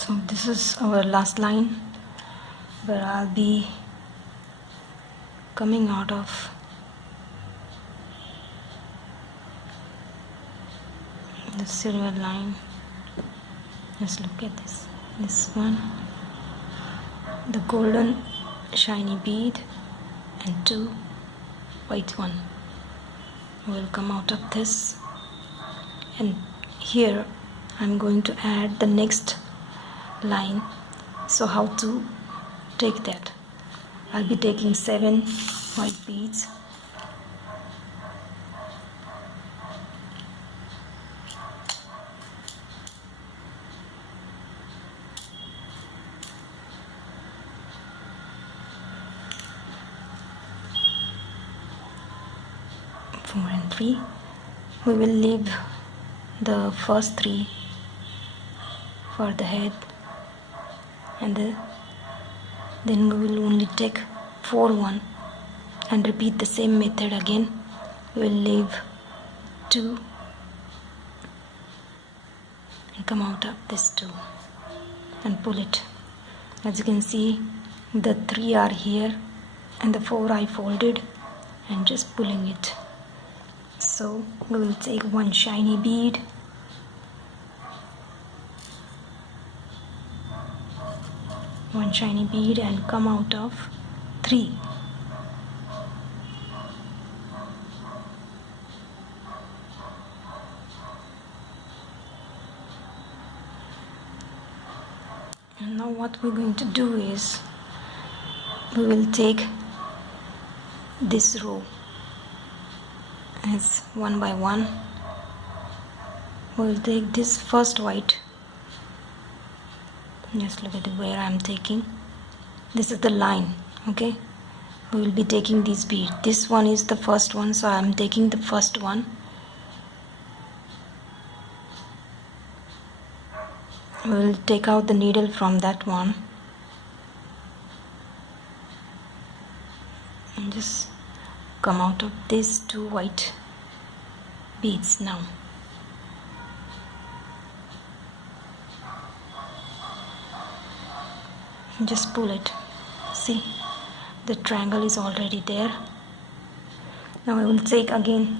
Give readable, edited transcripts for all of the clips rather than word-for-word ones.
So this is our last line where I'll be coming out of the silver line. Let's look at this one, the golden shiny bead and 2 white one will come out of this, and here I'm going to add the next line. So how to take that? I'll be taking 7 white beads, four and 3. We will leave the first 3 for the head, and then we will only take 4 one and repeat the same method again. We will leave 2 and come out of this 2 and pull it. As you can see, the 3 are here and the 4 I folded and just pulling it. So we will take 1 shiny bead, and come out of 3. And now what we're going to do is we will take this row as one by one. We will take this first white. Just look at where I'm taking. This is the line, okay? We will be taking this bead. This one is the first one, so I'm taking the first one. We will take out the needle from that one and just come out of these 2 white beads now. Just pull it. See, the triangle is already there. Now I will take again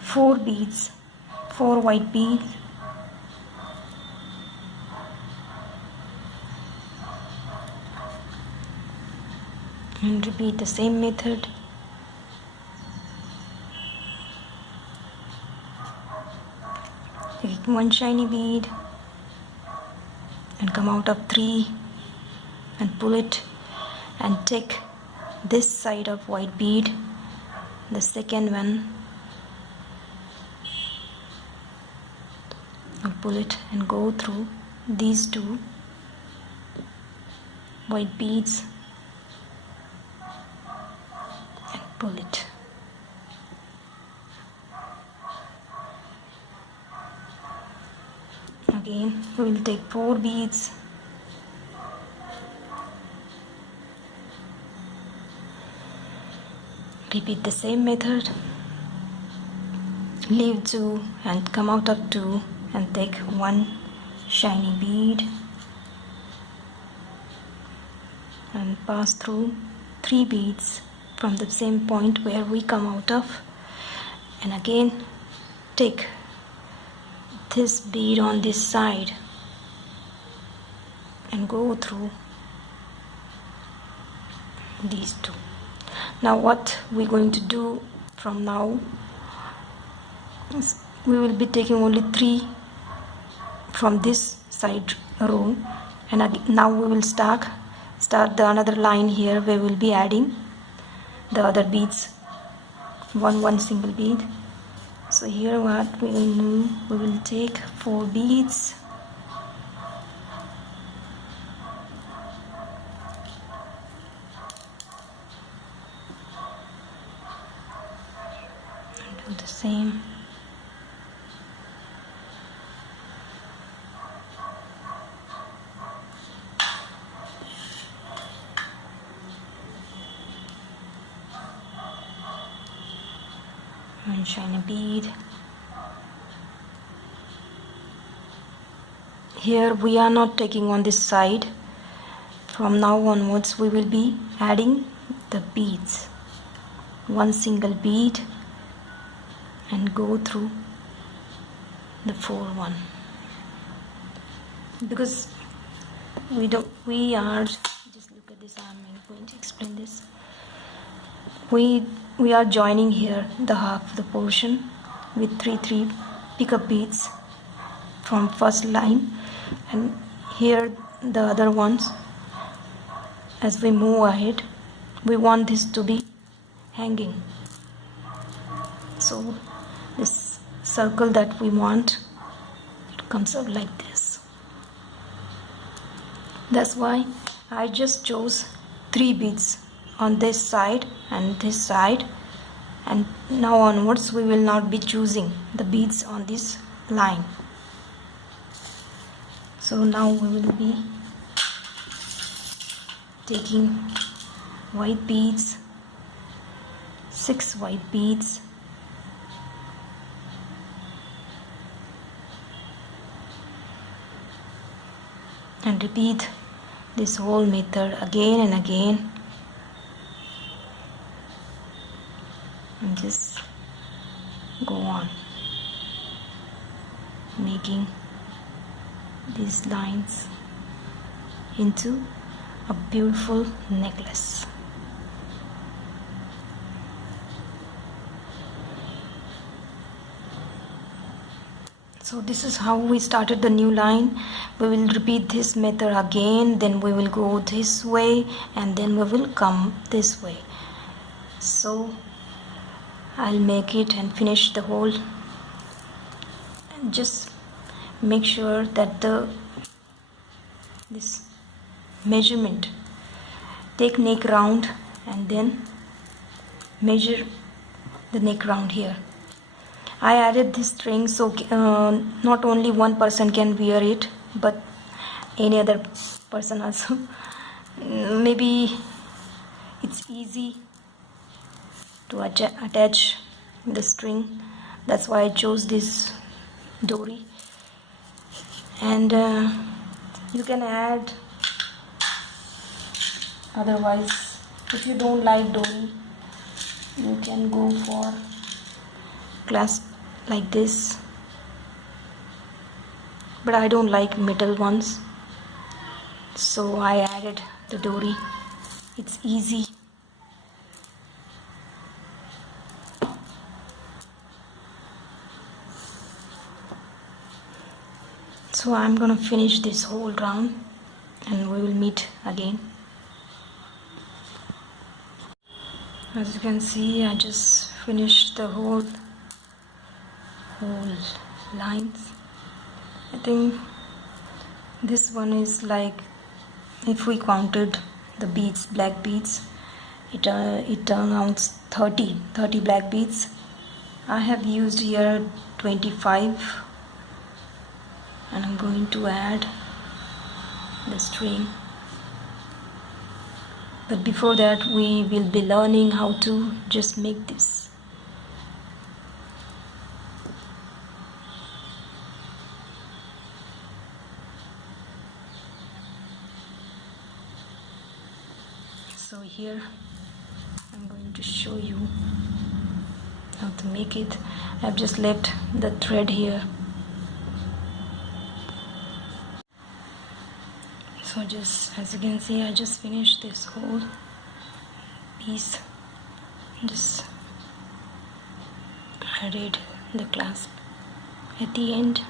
4 beads, 4 white beads, and repeat the same method. Take 1 shiny bead and come out of 3 and pull it, and take this side of white bead, the second one, and pull it and go through these 2 white beads and pull it. Again we will take 4 beads, repeat the same method, leave 2 and come out of 2 and take 1 shiny bead and pass through 3 beads from the same point where we come out of, and again take this bead on this side and go through these 2. Now what we're going to do from now is we will be taking only 3 from this side row, and now we will start the another line here where we'll be adding the other beads, one single bead. So here what we will do, we will take 4 beads, and do the same. One shiny bead, here we are not taking on this side. From now onwards we will be adding the beads, one single bead, and go through the 4 because we are just look at this. I'm going to explain this. We are joining here the half the portion with 3 pickup beads from first line, and here the other ones. As we move ahead, we want this to be hanging, so this circle that we want, it comes out like this. That's why I just chose 3 beads on this side and this side, and now onwards we will not be choosing the beads on this line. So now we will be taking white beads, 6 white beads, and repeat this whole method again and again, and just go on making these lines into a beautiful necklace. So this is how we started the new line. We will repeat this method again, then we will go this way, and then we will come this way. So I'll make it and finish the whole, and just make sure that this measurement, take neck round and then measure the neck round here. I added this string so not only one person can wear it, but any other person also. Maybe it's easy to attach the string. That's why I chose this dory. And you can add, otherwise if you don't like dory, you can go for clasp like this, but I don't like metal ones, so I added the dory. It's easy. So I'm gonna finish this whole round and we will meet again. As you can see, I just finished the whole lines. I think this one is like, if we counted the beads, black beads, it turned out 30 black beads. I have used here 25, and I'm going to add the string. But before that, we will be learning how to just make this. So here I'm going to show you how to make it. I've just left the thread here. So just as you can see, I just finished this whole piece. Just added the clasp at the end.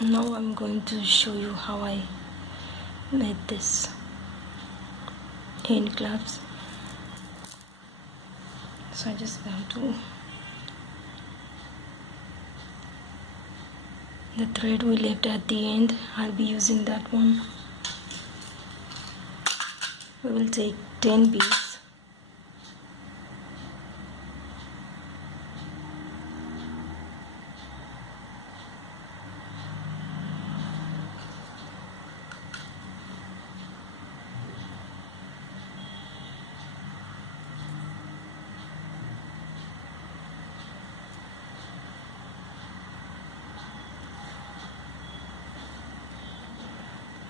Now I'm going to show you how I made this end clasp. So I just have to, the thread we left at the end, I'll be using that one. We will take 10 beads.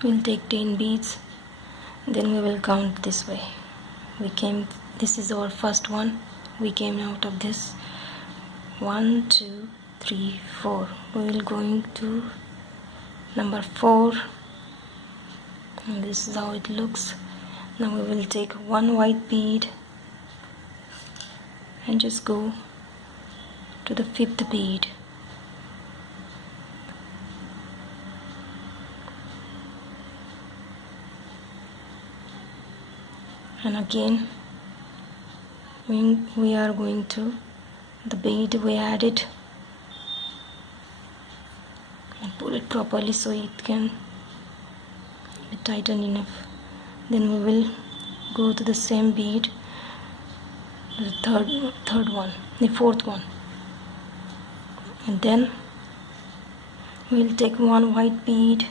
we'll take 10 beads, then we will count this way. This is our first one. We came out of this 1 2 3 4. We will going to number 4, and this is how it looks. Now we will take one white bead and just go to the 5th bead. And again we are going to the bead we added and pull it properly so it can be tightened enough. Then we will go to the same bead, the fourth one, and then we will take one white bead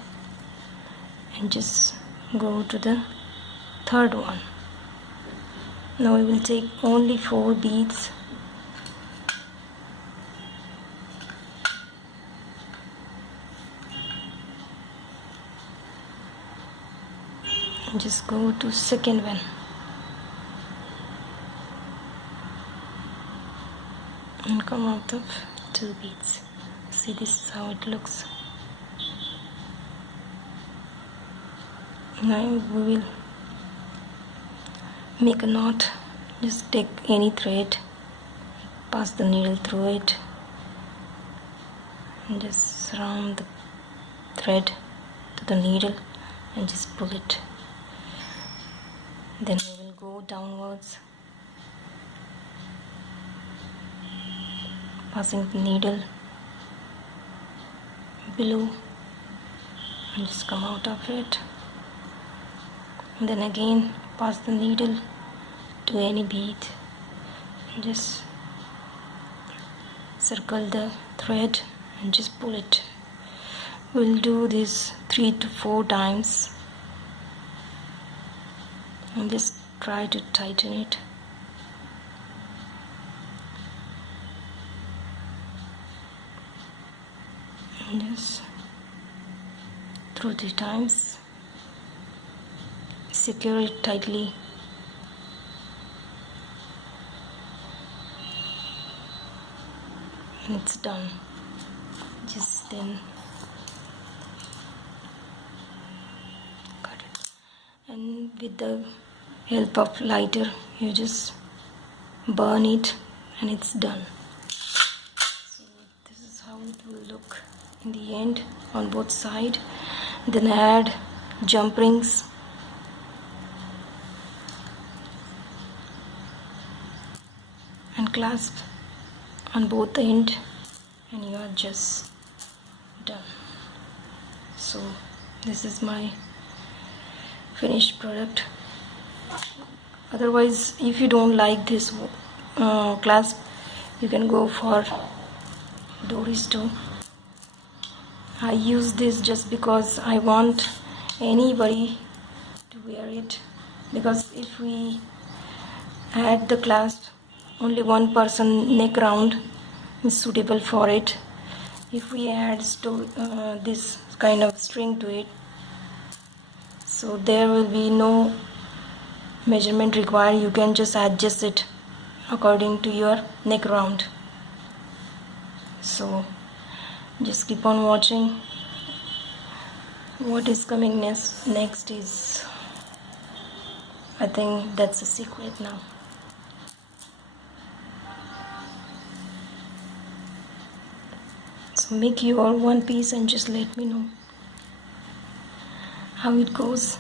and just go to the 3rd one. Now we will take only 4 beads and just go to 2nd one and come out of 2 beads. See, this is how it looks. Now we will make a knot. Just take any thread, pass the needle through it, and just surround the thread to the needle and just pull it. Then we will go downwards, passing the needle below and just come out of it. And then again pass the needle to any bead and just circle the thread and just pull it. We'll do this 3 to 4 times and just try to tighten it. And just 2 or 3 times. Secure it tightly. And it's done. Just then cut it. And with the help of lighter, you just burn it and it's done. So this is how it will look in the end on both sides. Then add jump rings. And clasp on both ends, and you are just done. So this is my finished product. Otherwise, if you don't like this clasp, you can go for Doris too. I use this just because I want anybody to wear it, because if we add the clasp, only one person neck round is suitable for it. If we add this kind of string to it, so there will be no measurement required. You can just adjust it according to your neck round. So just keep on watching. What is coming next is, I think that's a secret now. So make your one piece and just let me know how it goes.